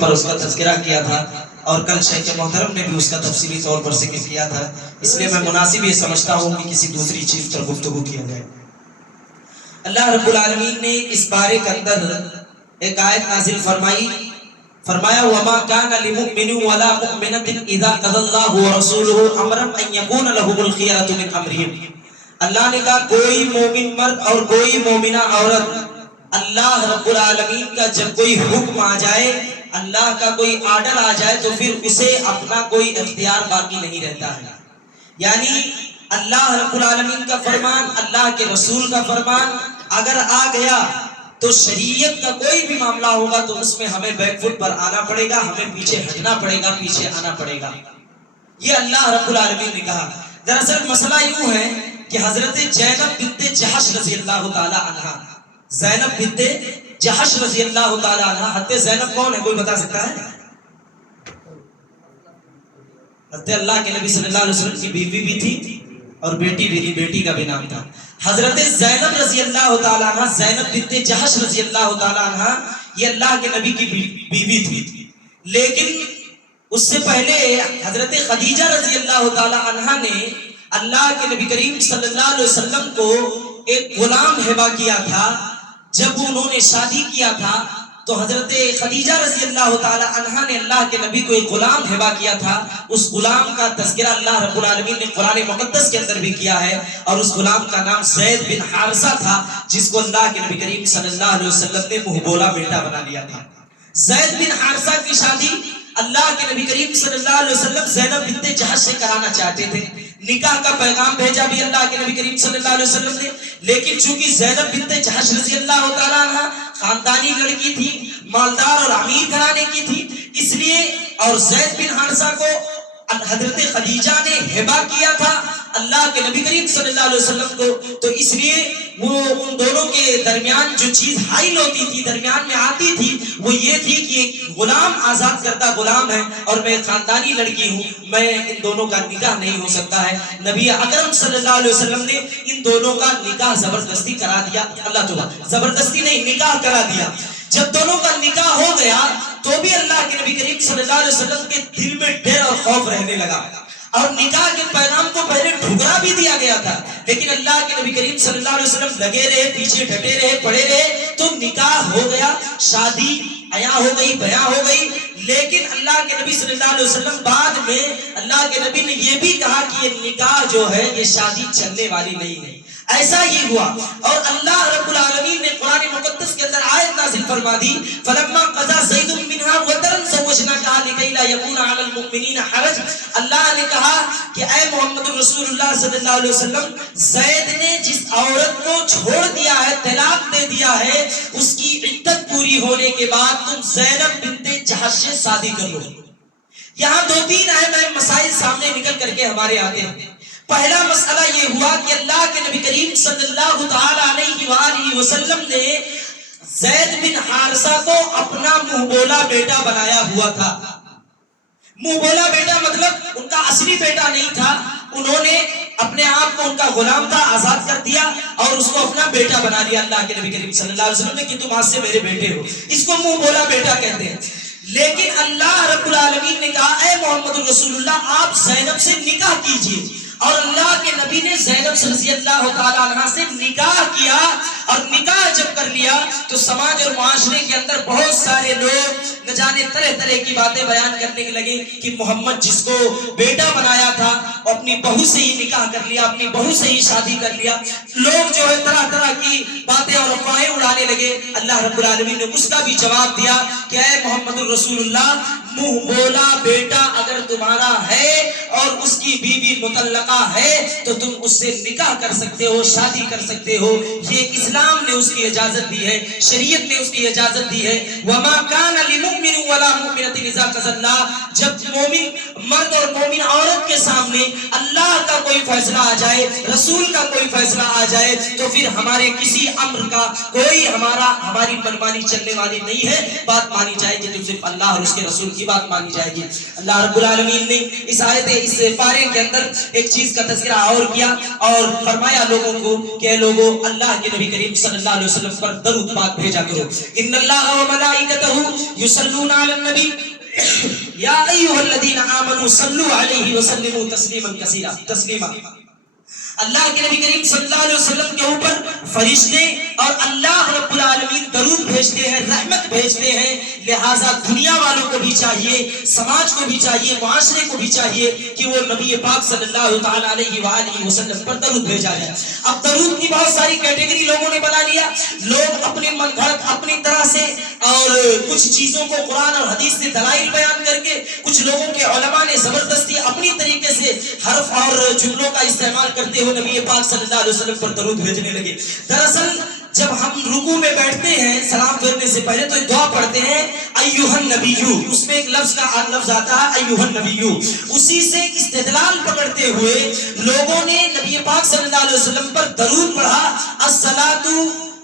پر اس کا تذکرہ کیا تھا اور کل شیخ محترم نے بھی اس کا تفصیلی طور پر ذکر کیا تھا، اس لیے میں مناسب یہ سمجھتا ہوں کہ کسی دوسری چیز پر گفتگو کیا جائے۔ اللہ رب العالمین نے اس بارے کے اندر ایک آیت نازل فرمایا وَمَا كَانَ لِمُؤْمِنٍ وَلَا مُؤْمِنَةٍ إِذَا قَضَى اللَّهُ وَرَسُولُهُ أَمْرًا أَن يَكُونَ لَهُمُ الْخِيَرَةُ مِنْ أَمْرِهِمْ۔ اللہ نے کہا کوئی مومن مرد اور کوئی مومنہ عورت، اللہ رب العالمین کا جب کوئی حکم آ جائے، اللہ کا کوئی آرڈر آ جائے تو پھر اسے اپنا کوئی اختیار باقی نہیں رہتا ہے۔ یعنی اللہ رب العالمین کا فرمان، اللہ کے رسول کا فرمان اگر آ گیا تو شریعت کا کوئی بھی معاملہ ہوگا تو اس میں ہمیں بیک فٹ پر آنا پڑے گا، ہمیں پیچھے ہٹنا پڑے گا، پیچھے آنا پڑے گا۔ یہ اللہ رب العالمین نے کہا۔ دراصل مسئلہ یوں ہے کہ حضرت زینب بنت جحش رضی اللہ تعالی عنہ، زینب بنت جحش رضی اللہ تعالی عنہ، حضرت زینب کون ہے کوئی بتا سکتا ہے؟ حضرت اللہ کے نبی صلی اللہ علیہ وسلم کی بیوی بھی تھی اور بیٹی بھی تھی، بیٹی کا بھی نام تھا حضرت زینب رضی اللہ تعالی عنہ۔ زینب بنت جحش رضی اللہ تعالی عنہ یہ اللہ کے نبی کی بیوی تھی، لیکن اس سے پہلے حضرت خدیجہ رضی اللہ تعالی عنہ نے اللہ کے نبی کریم صلی اللہ علیہ وسلم کو ایک غلام ہبہ کیا تھا۔ جب انہوں نے شادی کیا تھا تو حضرت خدیجہ رضی اللہ تعالی عنہ نے اللہ کے نبی کو ایک غلام ہبہ کیا تھا۔ اس غلام کا تذکرہ اللہ رب العالمین نے قرآن مقدس کے اندر بھی کیا ہے، اور اس غلام کا نام زید بن حارثہ تھا، جس کو اللہ کے نبی کریم صلی اللہ علیہ وسلم نے منہ بولا بیٹا بنا لیا تھا۔ زید بن حارثہ کی شادی اللہ کے نبی کریم صلی اللہ علیہ وسلم زینب بنت جحش سے کرانا چاہتے تھے۔ نکاح کا پیغام بھیجا بھی اللہ کے نبی کریم صلی اللہ علیہ وسلم نے، لیکن چونکہ زینب بنت جحش رضی اللہ تعالیٰ عنہ خاندانی لڑکی تھی، مالدار اور امیر گھرانے کی تھی، اس لیے اور زید بن حارثہ کو حضرت خدیجہ نے ہبہ کیا تھا اللہ کے نبی کریم صلی اللہ علیہ وسلم کو، تو اس لیے وہ ان دونوں کے درمیان جو چیز حائل ہوتی تھی، درمیان میں آتی تھی، وہ یہ تھی کہ ایک غلام آزاد کردہ غلام ہے اور میں خاندانی لڑکی ہوں، میں ان دونوں کا نکاح نہیں ہو سکتا ہے۔ نبی اکرم صلی اللہ علیہ وسلم نے ان دونوں کا نکاح زبردستی کرا دیا، اللہ تعالیٰ زبردستی نہیں نکاح کرا دیا۔ جب دونوں کا نکاح ہو گیا تو بھی اللہ کے نبی کریم صلی اللہ علیہ وسلم کے دل میں ڈر اور خوف رہنے لگا، اور نکاح کے پیغام کو پہلے ٹھکرا بھی دیا گیا تھا، لیکن اللہ کے نبی کریم صلی اللہ علیہ وسلم لگے رہے، پیچھے ڈٹے رہے، پڑے رہے، تو نکاح ہو گیا، شادی عیاں ہو گئی، بیاں ہو گئی۔ لیکن اللہ کے نبی صلی اللہ علیہ وسلم بعد میں اللہ کے نبی نے یہ بھی کہا کہ یہ نکاح جو ہے یہ شادی چلنے والی نہیں ہے۔ ایسا ہی ہوا، اور اللہ رب العالمین نے قرآن مقدس کے اندر آیت نازل فرما دی فَلَمَّا قَضَى زَيْدٌ مِّنْهَا وَطَرًا زَوَّجْنَاكَهَا لِكَيْ لَا يَكُونَ عَلَى الْمُؤْمِنِينَ حَرَجٌ۔ اللہ نے کہا کہ اے محمد رسول اللہ صلی اللہ علیہ وسلم، زید نے جس عورت کو چھوڑ دیا ہے، طلاق دے دیا ہے، اس کی عدت پوری ہونے کے بعد تم زینب بنت جحش سے شادی کر لو۔ یہاں دو تین اہم مسائل سامنے نکل کر کے ہمارے آتے ہیں۔ پہلا مسئلہ یہ ہوا کہ اللہ کے نبی کریم صلی اللہ تعالی علیہ وآلہ وسلم نے زید بن حارثہ کو اپنا منہ بولا بیٹا بنایا ہوا تھا۔ منہ بولا بیٹا مطلب ان کا اصلی بیٹا نہیں تھا، انہوں نے اپنے آپ کو ان کا غلام تھا آزاد کر دیا اور اس کو اپنا بیٹا بنا لیا اللہ کے نبی کریم صلی اللہ علیہ وسلم نے کہ تم آج سے میرے بیٹے ہو۔ اس کو منہ بولا بیٹا کہتے ہیں۔ لیکن اللہ رب العالمین نے کہا اے محمد رسول اللہ آپ زینب سے نکاح کیجئے، اور اللہ کے نبی نے زینب رضی اللہ تعالی عنہ سے نکاح کیا، اور نکاح جب کر لیا تو سماج اور معاشرے کے اندر بہت سارے لوگ نہ جانے طرح طرح کی باتیں بیان کرنے لگے کہ محمد جس کو بیٹا بنایا تھا اپنی بہو سے ہی نکاح کر لیا، اپنی بہو سے ہی شادی کر لیا۔ لوگ جو ہے طرح طرح کی باتیں اور افواہیں اڑانے لگے۔ اللہ رب العالمین نے اس کا بھی جواب دیا کہ اے محمد رسول اللہ، منہ بولا بیٹا اگر تمہارا ہے اور اس کی بیوی مطلقہ ہے تو تم اس سے نکاح کر سکتے ہو، شادی کر سکتے ہو۔ یہ اسلام نے اس کی اجازت دی ہے، شریعت نے اس کی اجازت دی ہے۔ وَمَا كَانَ لِمُؤْمِنٍ وَلَا مُؤْمِنَةٍ إِذَا قَضَى اللَّهُ، جب مومن مرد اور مومن عورت کے سامنے اللہ کا کوئی فیصلہ آ جائے، رسول کا کوئی فیصلہ آ جائے، تو پھر ہمارے کسی امر کا کوئی ہماری منمانی چلنے والی نہیں ہے، بات مانی جائے گی تو صرف اللہ اور اس کے رسول کی بات مانی جائے گی۔ اللہ رب العالمین نے اس آیت اس پارے کے اندر ایک چیز کا تذکرہ اور کیا اور فرمایا لوگوں کو کہ اے لوگوں، اللہ کے نبی کریم صلی اللہ علیہ وسلم پر درود پاک بھیجا کرو۔ ان اللہ و ملائکتہ یصلون علی النبی یا ایھا الذین آمنوا صلوا علیہ وسلموا تسلیما کثیرا تسلیما۔ اللہ کے نبی کریم صلی اللہ علیہ وسلم کے اوپر فرشتے اور اللہ رب العالمین درود بھیجتے ہیں، رحمت بھیجتے ہیں، لہٰذا دنیا والوں کو بھی چاہیے، سماج کو بھی چاہیے، معاشرے کو بھی چاہیے کہ وہ نبی پاک صلی اللہ تعالیٰ علیہ وآلہ وسلم پر درود بھیجا جائے۔ اب درود کی بہت ساری کیٹیگری لوگوں نے بنا لیا، لوگ اپنے من گھڑت اپنی طرح سے اور کچھ چیزوں کو قرآن اور حدیث سے دلائل بیان کر کے، کچھ لوگوں کے علماء نے زبردستی اپنی طریقے سے حرف اور جملوں کا استعمال کرتے ہوئے نبی پاک صلی اللہ علیہ وسلم پر درود بھیجنے لگے۔ دراصل جب ہم رکوع میں بیٹھتے ہیں سلام پھیرنے سے پہلے تو ایک دعا پڑھتے ہیں ایھا النبی، اس میں ایک لفظ آتا ہے ایھا النبی، اسی سے استدلال پکڑتے ہوئے لوگوں نے نبی پاک صلی اللہ علیہ وسلم پر درود پڑھا، الصلاۃ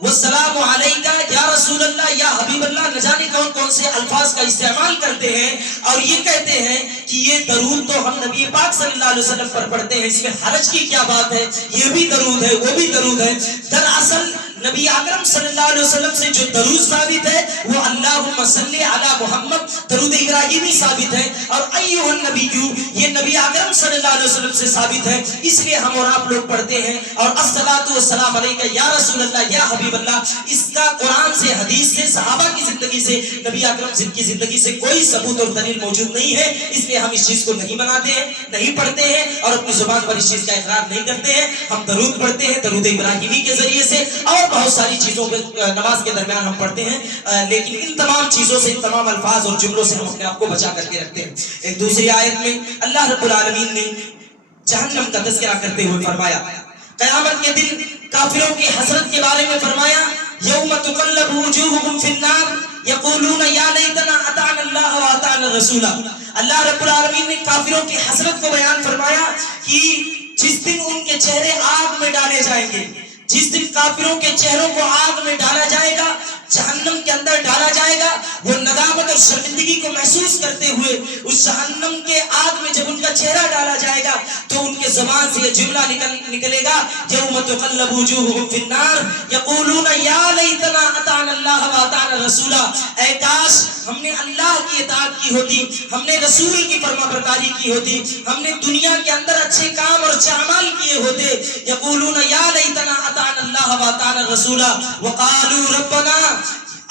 والسلام علیکہ یا رسول اللہ یا حبیب اللہ، نہ جانے کون کون سے الفاظ کا استعمال کرتے ہیں اور یہ کہتے ہیں کہ یہ درود تو ہم نبی پاک صلی اللہ علیہ وسلم پر پڑھتے ہیں، اس میں حرج کی کیا بات ہے، یہ بھی درود ہے وہ بھی درود ہے۔ دراصل نبی اکرم صلی اللہ علیہ وسلم سے جو درود ثابت ہے وہ اللہم صلی علی محمد درود ابراہیمی ثابت ہے، اور ایھا النبی یہ نبی اکرم صلی اللہ علیہ وسلم سے ثابت ہے، اس لیے ہم اور آپ لوگ پڑھتے ہیں۔ اور الصلاۃ والسلام علیکہ یا رسول اللہ یا حبیب اللہ، اس کا قرآن سے، حدیث سے، صحابہ کی زندگی سے، نبی اکرم کی زندگی سے کوئی ثبوت اور دلیل موجود نہیں ہے، اس لیے ہم اس چیز کو نہیں مناتے ہیں، نہیں پڑھتے ہیں اور اپنی زبان پر اس چیز کا اقرار نہیں کرتے ہیں۔ ہم درود پڑھتے ہیں درود ابراہیمی کے ذریعے سے، اور بہت ساری چیزوں پہ نماز کے درمیان ہم پڑھتے ہیں، لیکن ان تمام چیزوں سے، ان تمام الفاظ اور جملوں سے ہم اپنے آپ کو بچا کر کے رکھتے ہیں۔ ایک دوسری آیت میں اللہ رب العالمین نے جہنم کا تذکرہ کرتے ہوئے فرمایا، قیامت کے دن کافروں کی حسرت کے بارے میں فرمایا، یوم تقلب وجوہہم فی النار یقولون یا لیتنا اطعنا اللہ واطعنا الرسول۔ اللہ رب العالمین نے کافروں کی حسرت کو بیان فرمایا کہ جس دن ان کے چہرے آگ میں ڈالے جائیں گے، جس دن کافروں کے چہروں کو آگ میں ڈالا جائے گا، جہنم کے اندر ڈالا جائے گا، وہ ندامت اور شرمندگی کو محسوس کرتے ہوئے اس جہنم کے آگ میں جب ان کا چہرہ ڈالا جائے گا تو ان کے زبان سے یہ جملہ نکلے گا، یوم تقلب وجوہہم فی النار یقولون یا لیتنا اطعنا اللہ واطعنا الرسول۔ اے کاش ہم نے اللہ کی اطاعت کی ہوتی، ہم نے رسول کی فرما برداری کی ہوتی، ہم نے دنیا کے اندر اچھے کام اور اعمال کیے ہوتے۔ یقولون یا لیتنا اطعنا اللہ واطعنا الرسول وقالوا ربنا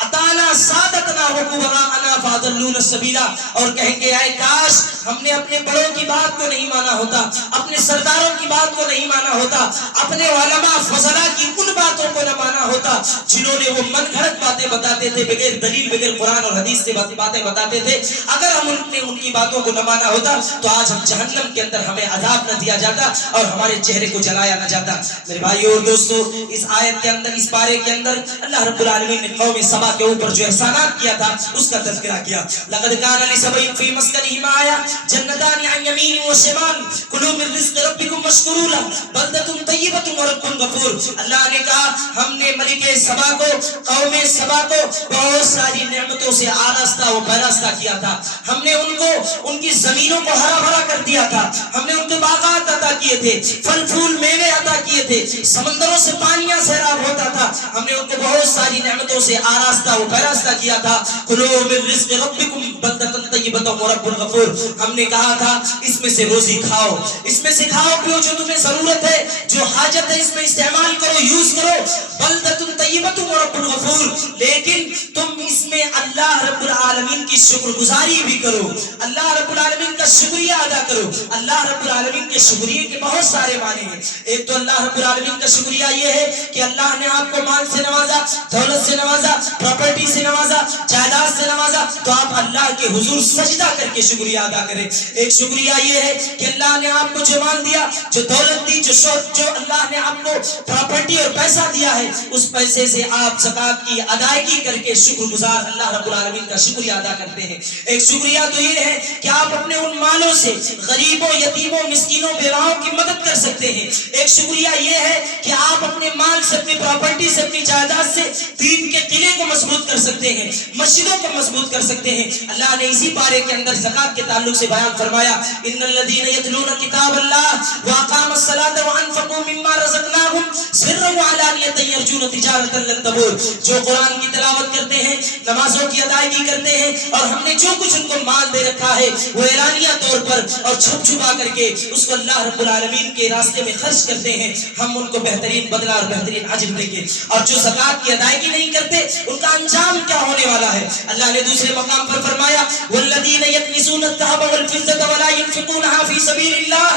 اطعنا سادتنا وکبراءنا فاضلونا السبیل، اور کہیں گے اے کاش ہم نے اپنے بڑوں کی بات کو نہیں مانا ہوتا، اپنے سرداروں کی بات کو نہیں مانا ہوتا، اپنے علماء فضلاء کی ان باتوں کو نہ مانا ہوتا جنہوں نے وہ من گھڑت باتیں بتاتے تھے، بغیر دلیل، بغیر قرآن اور حدیث سے باتیں بتاتے تھے۔ اگر ہم نے ان کی باتوں کو نہ مانا ہوتا تو آج ہم جہنم کے اندر ہمیں عذاب نہ دیا جاتا اور ہمارے چہرے کو جلایا نہ جاتا۔ میرے بھائیو اور دوستو، اس آیت کے اندر، اس پارے کے اندر اللہ رب العالمین نے قوم سبا کے اوپر جو احسانات کیا تھا اس کا تذکرہ کیا۔ لقد كان لسبع في مسكنهم آية جنتان عن يمين وشمال كلوا من رزق ربكم واشكروا له بلدة طيبة ورب غفور۔ اللہ نے کہا ہم نے ملک سبا کو، قوم سبا کو بہت ساری نعمتوں سے آراستہ و پیراستہ کیا تھا۔ ہم نے ان کو، ان کی زمینوں کو ہرا بھرا کر دیا تھا، ہم نے ان کو باغات عطا کیے تھے، پھل پھول میوے عطا کیے تھے، سمندروں سے پانیاں سیراب ہوتا تھا، ہم نے ان کو بہت ساری نعمتوں سے آراستہ و پیراستہ کیا تھا۔ کلوا من رزق ربکم بلدۃ طیبۃ ورب غفور، ہم نے کہا تھا اس میں سے روزی کھاؤ، اس میں سے کھاؤ پیو، جو تمہیں ضرورت ہے، جو حاجت ہے اس میں استعمال کرو، یوز کرو، بلدۃ طیبۃ ورب غفور، لیکن تم اس میں اللہ رب العالمین کی شکر گزاری بھی کرو، اللہ رب العالمین کا شکریہ ادا کرو۔ اللہ رب العالمین کے شکریہ کے بہت سارے معنی ہیں۔ ایک تو اللہ رب العالمین کا شکریہ یہ ہے کہ اللہ نے آپ کو مال سے نوازا، دولت سے نوازا، پراپرٹی سے نوازا، جائیداد سے نوازا، تو آپ اللہ کے حضور سجدہ سجدہ کر کے شکریہ ادا کریں. ایک شکریہ یہ ہے کہ اللہ نے آپ کو جو مال دیا, جو دولت دی, جو اللہ نے آپ کو پراپرٹی اور پیسہ دیا ہے, اس پیسے سے آپ زکات کی ادائیگی کر کے شکر گزار اللہ رب العالمین کا شکریہ ادا کرتے ہیں. ایک شکریہ تو یہ ہے کہ آپ اپنے ان مالوں سے غریبوں, یتیموں, مسکینوں, بیواؤں کی مدد کر سکتے ہیں. ایک شکریہ یہ ہے کہ آپ اپنے مال سے, اپنی پراپرٹی سے, اپنی جائیداد سے دین کے قلعے کو مضبوط کر سکتے ہیں, مسجدوں کو مضبوط کر سکتے ہیں. اللہ نے اسی پارے کے اندر زکات کے تعلق سے بیان فرمایا, ان الذين يتلون كتاب الله واقاموا الصلاه وانفقوا مما رزقناهم سرا وعلانيه يرجون تجارة لن تبور. جو قرآن کی تلاوت کرتے ہیں, نمازوں کی ادائیگی کرتے ہیں, اور ہم نے جو کچھ ان کو مال دے رکھا ہے وہ اعلانیہ طور پر اور چھپ چھپا کر کے اس کو اللہ رب العالمین کے راستے میں خرچ کرتے ہیں, ہم ان کو بہترین بدلہ اور بہترین اجر دیں گے. اور جو زکات کی ادائیگی نہیں کرتے ان کا انجام کیا ہونے والا ہے؟ اللہ نے دوسرے مقام پر فرمایا, والذین یکنزون الذهب والفضة ولا ينفقونها فی سبیل اللہ.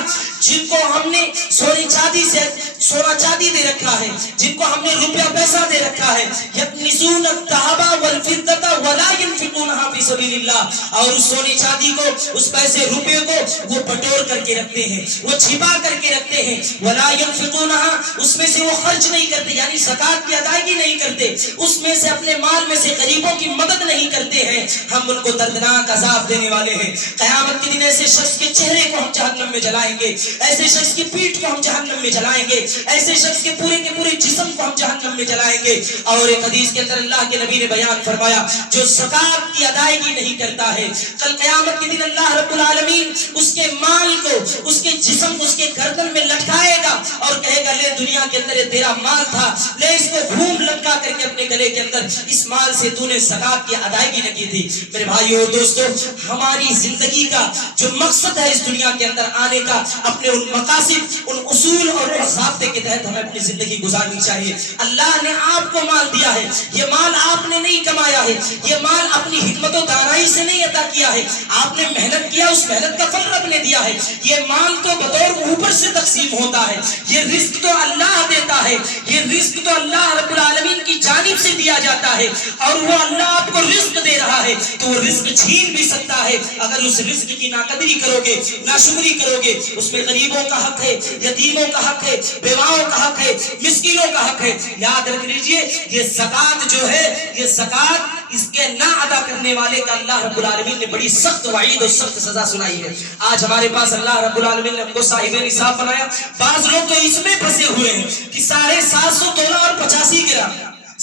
جن کو ہم نے سونا چاندی دے رکھا ہے, جن کو ہم نے روپیہ پیسہ دے رکھا ہے, یکنزون الذهب والفضة ولا ينفقونها فی سبیل اللہ, اور اس سونے چاندی کو, اس پیسے روپے کو وہ بٹور کر کے رکھتے ہیں, وہ چھپا کر کے رکھتے ہیں. ولا ينفقونها, اس میں سے وہ خرچ نہیں کرتے, یعنی زکات کی ادائیگی نہیں کرتے, اس میں سے اپنے مال میں سے غریبوں کی مدد نہیں کرتے ہیں, ہم ان کو دردناک عذاب دینے والے ہیں. قیامت کے دن ایسے شخص کے چہرے کو ہم جہنم میں جلائیں گے, ایسے شخص کی پیٹھ کو ہم جہنم میں جلائیں گے, ایسے شخص کے پورے جسم کو ہم جہنم میں جلائیں گے. اور ایک حدیث کے اندر اللہ کے نبی نے بیان فرمایا, جو زکات کی ادائیگی نہیں کرتا ہے, کل قیامت کے دن اللہ رب العالمین اس کے مال کو, اس کے جسم کو اس کے گردن میں لٹکائے گا اور کہے گا, لے دنیا کے اندر یہ تیرا مال تھا, لے اس کو گھوم لٹکا کر کے اپنے گلے کے اندر, اس مال سے تو نے زکات کی ادائیگی نہ کی تھی. میرے بھائیو اور دوستو, ہماری زندگی کا جو مقصد ہے اس دنیا کے اندر آنے کا, اپنے ان مقاصد, ان اصول اور ان ضابطے کے تحت ہمیں اپنی زندگی گزارنی چاہیے. اللہ نے آپ کو مال دیا ہے, یہ مال آپ نے نہیں کمایا ہے, یہ مال اپنی حکمت و دانائی سے نہیں عطا کیا ہے, آپ نے محنت کیا, اس محنت کا پھل رب نے دیا ہے. یہ مال تو بطور اوپر سے تقسیم ہوتا ہے, یہ رزق تو اللہ دیتا ہے, یہ رزق تو اللہ رب العالمین کی جانب سے دیا جاتا ہے, اور وہ اللہ آپ کو رزق دے رہا ہے تو وہ رزق چھین بھی سکتا ہے. اگر اس رزق کی ناقدری کرو گے, ناشکری کرو گے, اس میں غریبوں کا حق ہے, یتیموں کا حق ہے, بیواؤں کا حق ہے, مسکینوں کا حق ہے. یاد رکھ لیجئے, یہ زکات جو ہے, یہ زکات اس کے نہ ادا کرنے والے کا اللہ رب العالمین نے بڑی سخت وعید اور سخت سزا سنائی ہے. آج ہمارے پاس اللہ رب العالمین نے ہم کو صاحب نصاب بنایا. بعض لوگ تو اس میں پھنسے ہوئے ہیں کہ 750 تولہ اور 85 گرام,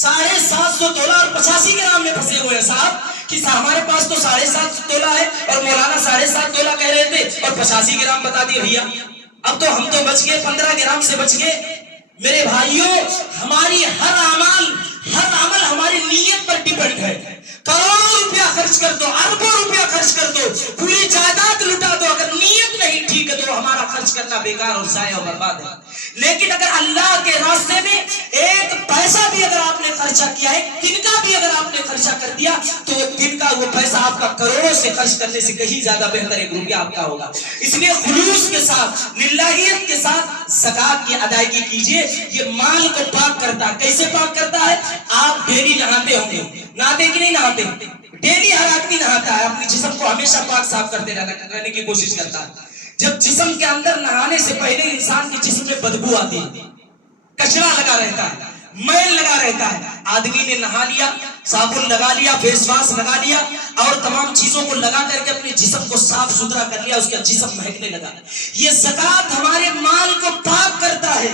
750 تولہ اور 85 گرام میں پھنسے ہوئے ہیں صاحب, کہ ہمارے پاس تو 7.5 تولہ ہے اور مولانا 7.5 تولہ کہہ رہے تھے اور 85 گرام بتا دیے بھیا. اب تو ہم تو بچ گئے, 15 گرام سے بچ گئے. میرے بھائیوں, ہماری ہر عمل ہماری نیت پر ڈیپینڈ ہے. کروڑوں روپیہ خرچ کر دو, اربوں روپیہ خرچ کر دو, پوری جائیداد لٹا دو, اگر نیت نہیں ٹھیک ہے تو ہمارا خرچ کرنا بیکار اور ضائع اور برباد ہے. لیکن اگر اللہ کے راستے میں ایک پیسہ بھی اگر آپ نے خرچہ کیا, ایک تنکا بھی اگر آپ نے خرچہ کر دیا, تو وہ تنکا, وہ پیسہ آپ کا کروڑوں سے خرچ کرنے سے کہیں زیادہ بہتر ایک روپیہ آپ کا ہوگا. اس لیے خلوص کے ساتھ, للہیت کے ساتھ زکات کی ادائیگی کیجئے. یہ مال کو پاک کرتا ہے. کیسے پاک کرتا ہے؟ آپ ڈیلی نہاتے ہوں گے, نہاتے کہ نہیں نہاتے؟ ڈیلی ہر آدمی نہاتا ہے, اپنے جسم کو ہمیشہ پاک صاف کرتے رہنے کی کوشش کرتا ہے. جب جسم کے اندر نہانے سے پہلے انسان کے جسم میں بدبو آتی ہے, کچرا لگا رہتا ہے, میل لگا رہتا ہے. آدمی نے نہا لیا, صابن لگا لیا, فیس واش لگا لیا اور تمام چیزوں کو لگا کر کے اپنے جسم کو صاف ستھرا کر لیا, اس کا جسم مہکنے لگا. یہ زکات ہمارے مال کو پاک کرتا ہے.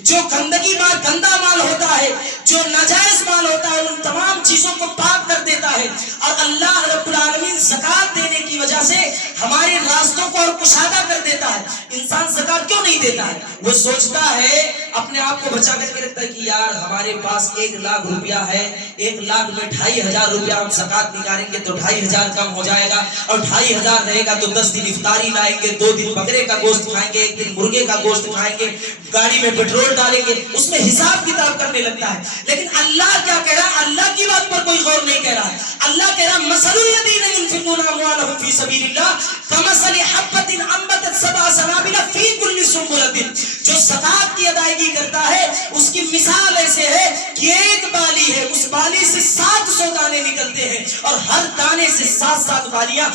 جو گندا مال ہوتا ہے, جو ناجائز مال ہوتا ہے, ان تمام چیزوں کو پاک کر دیتا ہے. اور اللہ رب العالمین زکات دینے کی وجہ سے ہمارے راستوں کو اور کشادہ کر دیتا ہے. انسان زکات کیوں نہیں دیتا ہے؟ وہ سوچتا ہے, اپنے آپ کو بچا کر کے رکھتا ہے کہ یار ہمارے پاس 1 لاکھ روپیہ ہے, 1 لاکھ میں 2500 روپیہ ہم زکات نکالیں گے تو 2500 کم ہو جائے گا, اور 2500 رہے گا تو 10 دن افطاری لائیں گے, 2 دن بکرے کا گوشت کھائیں گے, 1 دن مرغے کا گوشت کھائیں گے, گاڑی میں پیٹرول ڈالیں گے, اس میں حساب کتاب کرنے لگتا ہے. لیکن اللہ کیا کہہ رہا ہے؟ اللہ کی بات پر کوئی غور نہیں کہہ رہا ہے. اللہ کہہ رہا ہے مثل الذین ينفقون اموالهم فی سبیل اللہ کمثل حبۃ انبتت 7 سنابل فی کل سنبلۃ. جو زکات کی ادائیگی کرتا ہے اس کی مثال ایسے ہے کہ ایک بالی ہے، اس بالی سے 700 دانے نکلتے ہیں اور ہر دانے سے 7 بالیاں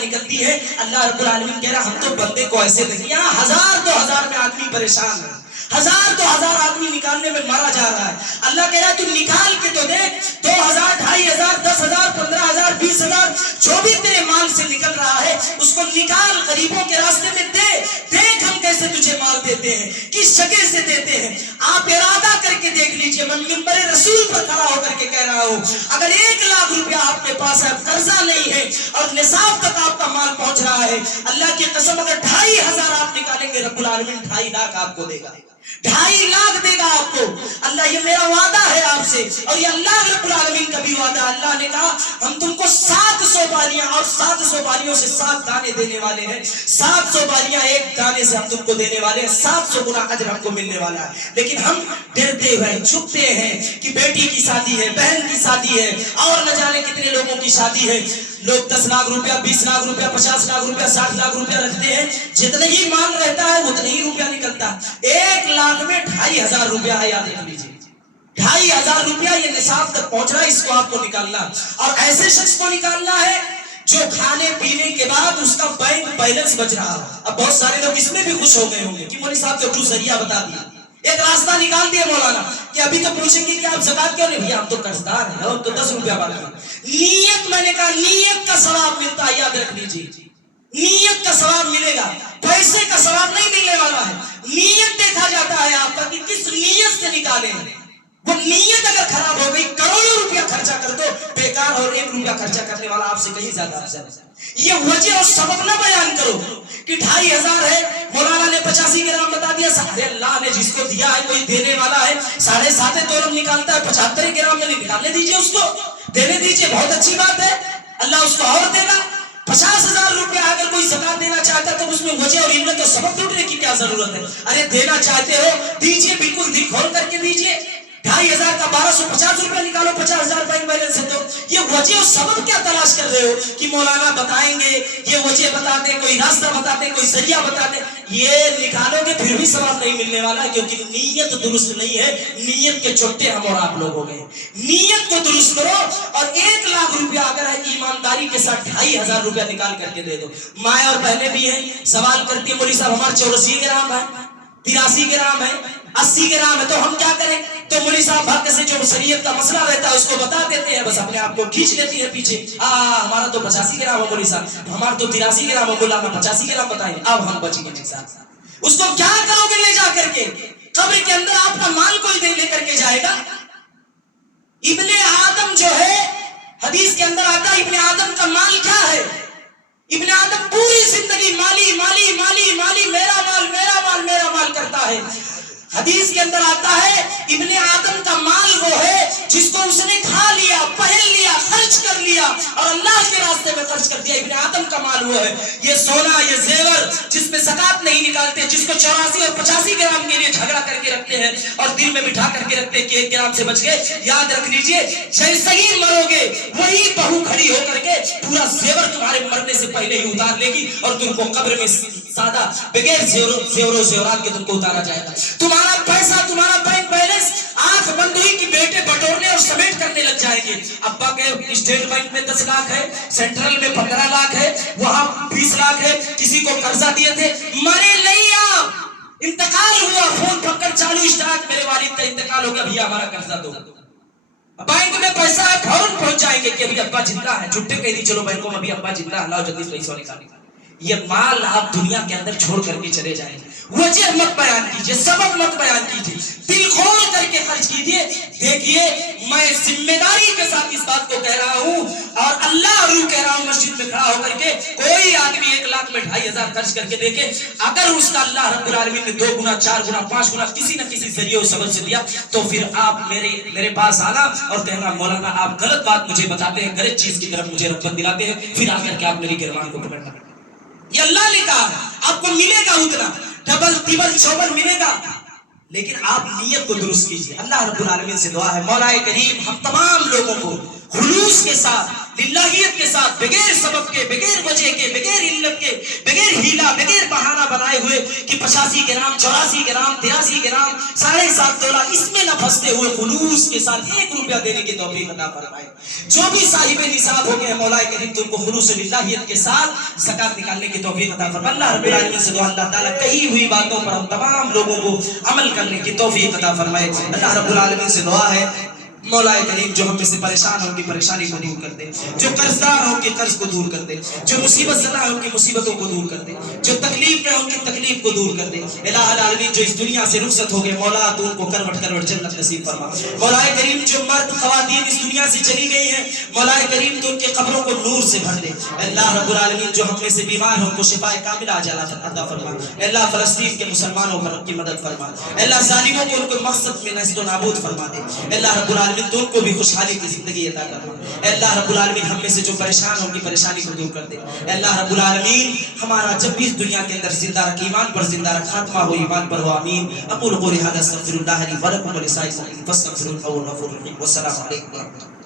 نکلتی ہیں۔ اللہ رب العالمین کہہ رہا ہم تو بندے کو ایسے نہیں، یہاں 1000-2000 میں آدمی پریشان ہے، 1000-2000 آدمی نکالنے میں مارا جا رہا ہے۔ اللہ کہہ رہا ہے تو نکال کے تو دیکھ، 2000 2500 10,000 15,000 20,000 جو بھی تیرے مال سے نکل رہا ہے اس کو نکال، غریبوں کے راستے میں دے، دیکھ ہم کیسے تجھے مال دیتے ہیں، کس شکل سے دیتے ہیں۔ آپ ارادہ کر کے دیکھ لیجئے، میں منبر رسول پر کھڑا ہو کر کے کہہ رہا ہوں، اگر 1 لاکھ روپیہ آپ کے پاس ہے، قرضہ نہیں ہے اور نصاب تک آپ کا مال پہنچ رہا ہے، اللہ کی قسم اگر 2,500 آپ نکالیں گے رب العالمین 2.5 لاکھ آپ کو دے گا، 2.5 لاکھ دے گا آپ کو۔ اللہ یہ میرا وعدہ ہے آپ سے، اور یہ اللہ رب العالمین کا بھی وعدہ۔ اللہ نے کہا ہم تم کو 700 بالیاں اور 700 بالیوں سے 7 دانے دینے والے ہیں، 700 بالیاں ایک دانے سے ہم تم کو دینے والے ہیں، 700 گنا اجر ہم کو ملنے والا ہے۔ لیکن ہم ڈرتے ہیں، چھپتے ہیں کہ بیٹی کی شادی ہے، بہن کی شادی ہے، اور نہ جانے کتنے لوگوں کی شادی ہے۔ لوگ 10 لاکھ روپیہ 20 لاکھ روپیہ 50 لاکھ روپیہ 60 لاکھ روپیہ رکھتے ہیں، جتنے ہی مال رہتا ہے اتنے ہی روپیہ نکلتا ہے۔ 1 لاکھ میں 2,500 روپیہ ہے، یاد رکھ لیجیے 2,500 روپیہ یہ نصاب تک پہنچ رہا ہے، اس کو آپ کو نکالنا، اور ایسے شخص کو نکالنا ہے جو کھانے پینے کے بعد اس کا بینک بیلنس بچ رہا۔ اب بہت سارے لوگ اس میں بھی خوش ہو گئے ہوں گے کہ مولوی صاحب جو ذریعہ بتا دیا، ایک راستہ نکال دیا مولانا کہ ابھی تو پوچھیں گے کہ آپ زکات کیوں نہیں، بھیا ہم تو قرضدار ہیں اور تو 10 روپیہ والا ہے۔ نیت، میں نے کہا نیت کا ثواب ملتا ہے، یاد رکھ لیجیے نیت کا ثواب ملے گا، پیسے کا ثواب نہیں ملنے والا ہے۔ نیت دیکھا جاتا ہے آپ کا کہ کس نیت سے نکالے ہیں۔ وہ نیت اگر خراب ہو گئی، کروڑوں روپیہ خرچہ کر دو بیکار، اور 1 روپیہ خرچہ کرنے والا آپ سے کہیں زیادہ افضل ہے۔ یہ وجہ اور سبب نہ بیان کرو کہ 2,500 ہے، مولانا نے 85 گرام بتا دیا، سارے اللہ نے جس کو دیا ہے کوئی دینے والا ہے، 7.5 تولم نکالتا ہے، 75 گرام میں نکالنے دیجئے، اس کو دینے دیجئے، بہت اچھی بات ہے، اللہ اس کو اور دے گا۔ 50,000 روپیہ اگر کوئی زکات دینا چاہتا ہے تو اس میں وجہ اور علت اور سبب ڈھونڈنے کی کیا ضرورت ہے؟ ارے دینا چاہتے ہو دیجئے، بالکل دل کھول کر کے دیجئے۔ 2,500 کا 1,250 روپے نکالو، 50,000 بینک بیلنس ہے تو یہ وجہ اور سبب کیا تلاش کر رہے ہو کہ مولانا بتائیں گے، یہ وجہ بتاتے، کوئی راستہ بتاتے، کوئی ذریعہ بتاتے، یہ نکالو گے پھر بھی ثواب نہیں ملنے والا ہے، کیونکہ نیت درست نہیں ہے۔ نیت کے چھوٹے ہم اور آپ لوگ ہو گئے۔ نیت کو درست کرو، اور 1 لاکھ روپیہ اگر ہے ایمانداری کے ساتھ 2,500 روپیہ نکال کر کے دے دو۔ مائیں اور بہنیں بھی ہیں، سوال کرتی ہیں مولوی صاحب ہمارے 84 گرام ہے، 83 گرام ہے، 80 گرام ہے، تو ہم کیا کریں؟ تو مولوی صاحب حق سے جو شریعت کا مسئلہ رہتا ہے اس کو بتا دیتے ہیں، بس اپنے آپ کو کھینچ لیتی ہے پیچھے۔ ہمارا تو 85 گرام ہے مولوی صاحب، ہمارا تو 83 گرام ہے، مولانا 85 گرام بتائیں، اب ہم بچ گئے ساتھ۔ اس کو کیا کرو گے لے جا کر کے؟ قبر کے اندر آپ کا مال کوئی لے کر کے جائے گا؟ ابن آدم جو ہے، حدیث کے اندر آتا ہے ابن آدم کا مال کیا ہے؟ ابن آدم پوری زندگی مالی مالی مالی مالی، میرا مال میرا مال میرا مال کرتا ہے۔ حدیث کے اندر آتا ہے ابن آدم کا مال وہ ہے جس کو اس نے کھا لیا، پہن لیا، خرچ کر لیا اور اللہ کے راستے میں خرچ کر دیا۔ ابن آدم کا مال وہ ہے۔ یہ سونا، یہ زیور جس میں زکات نہیں نکالتے، جس کو 84 اور 85 گرام کے لیے جھگڑا کر کے رکھتے ہیں اور دل میں بٹھا کر کے رکھتے ہیں کہ 1 گرام سے بچ گئے، یاد رکھ لیجئے جیسے ہی مرو گے وہی بہو کھڑی ہو کر کے پورا زیور تمہارے مرنے سے پہلے ہی اتار لے گی اور تم کو قبر میں سادہ بغیر زیور و زیورات کے تم کو اتارا جائے گا۔ تمہارا پیسہ، تمہارا بینک بیلنس آنکھ بند ہوئی کہ بیٹے بٹورنے اور سمیٹ کرنے لگ جائیں گے۔ ابا کے اسٹیٹ بینک میں 10 لاکھ ہے، سینٹرل میں 15 لاکھ ہے، وہاں 20 لاکھ ہے، کسی کو قرضہ دیے تھے، مرے نہیں آپ، انتقال ہوا، فون پکڑ چالو اشتراک، میرے والد کا انتقال ہو گیا، بھیا ہمارا قرضہ دو۔ بینک میں پیسہ ہے، فوراً پہنچ جائیں گے کہ ابھی ابا زندہ ہے، چھٹے کہہ دی چلو بینکوں میں ابھی ابا زندہ ہے، لاؤ جلدی پیسہ نکال۔ یہ مال آپ دنیا کے اندر چھوڑ کر کے چلے جائیں، وجہ مت بیان کیجئے، سبب مت بیان کیجئے، دل کھول کر کے خرچ کیجئے۔ دیکھیے میں ذمہ داری کے ساتھ اس بات کو کہہ رہا ہوں اور اللہ روح کہہ رہا ہوں، مسجد میں کھڑا ہو کر کے کوئی آدمی 1 لاکھ میں 2,500 خرچ کر کے دیکھے، اگر اس کا اللہ رب العالمین نے 2 گنا 4 گنا 5 گنا کسی نہ کسی ذریعے و سبب سے دیا تو پھر آپ میرے پاس آنا اور کہنا مولانا آپ غلط بات مجھے بتاتے ہیں، غلط چیز کی طرف مجھے رغبت دلاتے ہیں، پھر آ کر کے آپ میری گربان کو پکڑنا۔ یہ اللہ نے کہا آپ کو ملے گا اتنا، ڈبل ٹربل چوبل ملے گا، لیکن آپ نیت کو درست کیجئے۔ اللہ رب العالمین سے دعا ہے مولا کریم ہم تمام لوگوں کو خلوص کے ساتھ، للہیت کے ساتھ، بغیر سبب کے، بغیر وجہ کے، بغیر علت کے، بغیر ہیلا بغیر بہانہ بنائے ہوئے کہ 85 گرام 84 گرام 83 گرام 7.5 تولہ اس میں نہ پھنستے ہوئے خلوص کے ساتھ 1 روپیہ دینے کی توفیق عطا فرمائے. جو بھی صاحب نصاب ہو گئے مولا کریم تو ان کو خلوص للہیت کے ساتھ زکات نکالنے کی توفیق عطا فرمائے. اللہ رب العالمین سے دعا اللہ تعالیٰ کہی ہوئی باتوں پر ہم تمام لوگوں کو عمل کرنے کی توفیق عطا فرمائے. اللہ رب العالمین سے دعا ہے مولا کریم جو ہم میں سے پریشان ہوں کی پریشانی کو دور کر دے, جو قرض دار ہوں کی قرض کو دور کر دے, جو مصیبت زدہ ہوں کی مصیبتوں کو دور کر دے, جو تکلیف میں ہوں کی تکلیف کو دور کر دے. الہ العالمین جو اس دنیا سے رخصت ہو گئے مولا تو ان کو کروٹ کروٹ جنت نصیب فرما. مولا کریم جو مرد خواتین اس دنیا سے چلی گئی ہیں مولا کریم تو ان کے قبروں کو نور سے بھر دے. اللہ رب العالمین جو ہم میں سے بیمار ہوں کو شفاء کاملہ عاجلہ عطا فرما. اللہ فلسطین کے مسلمانوں پر کی مدد فرما. اللہ ظالموں کو ان کو مقصد میں نست و نابود فرما دے. اللہ رب العالمین تو ان کو بھی خوشحالی کی زندگی عطا کرنا. اللہ رب العالمین ہم میں سے جو پریشان ہوں کی پریشانی کو دور کر دے. اللہ رب العالمین ہمارا جب بھی اس دنیا کے اندر زندہ رکھ, ایمان پر زندہ رکھ, خاتمہ ہو ایمان پر ہو. آمین. اقول قولی ھذا استغفر اللہ لی ولکم ولسائر المؤمنین فاستغفروہ انہ غفور رحیم. والسلام علیکم.